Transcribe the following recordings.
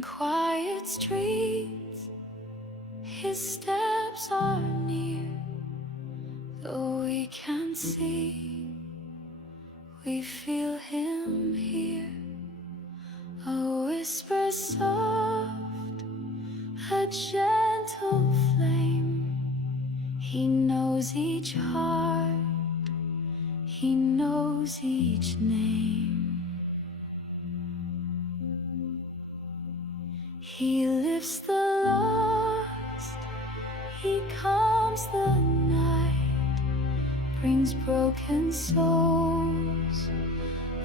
In quiet streets, his steps are near. Though we can't see, we feel him here. A whisper soft, a gentle flame. He knows each heart, he knows each name. He lifts the lost, he calms the night, brings broken souls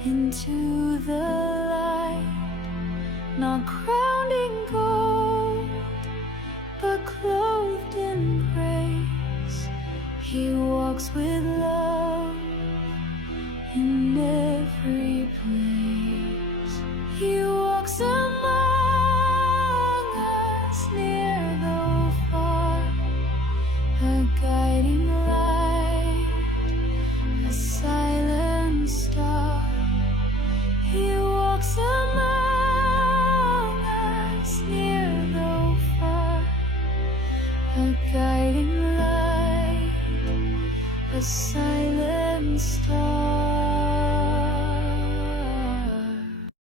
into the light. Not crowned in gold, but clothed in grace, he walks with love in every place. He walks among us, near though far, a guiding light, a silent star. He walks among us, near though far, a guiding light, a silent star.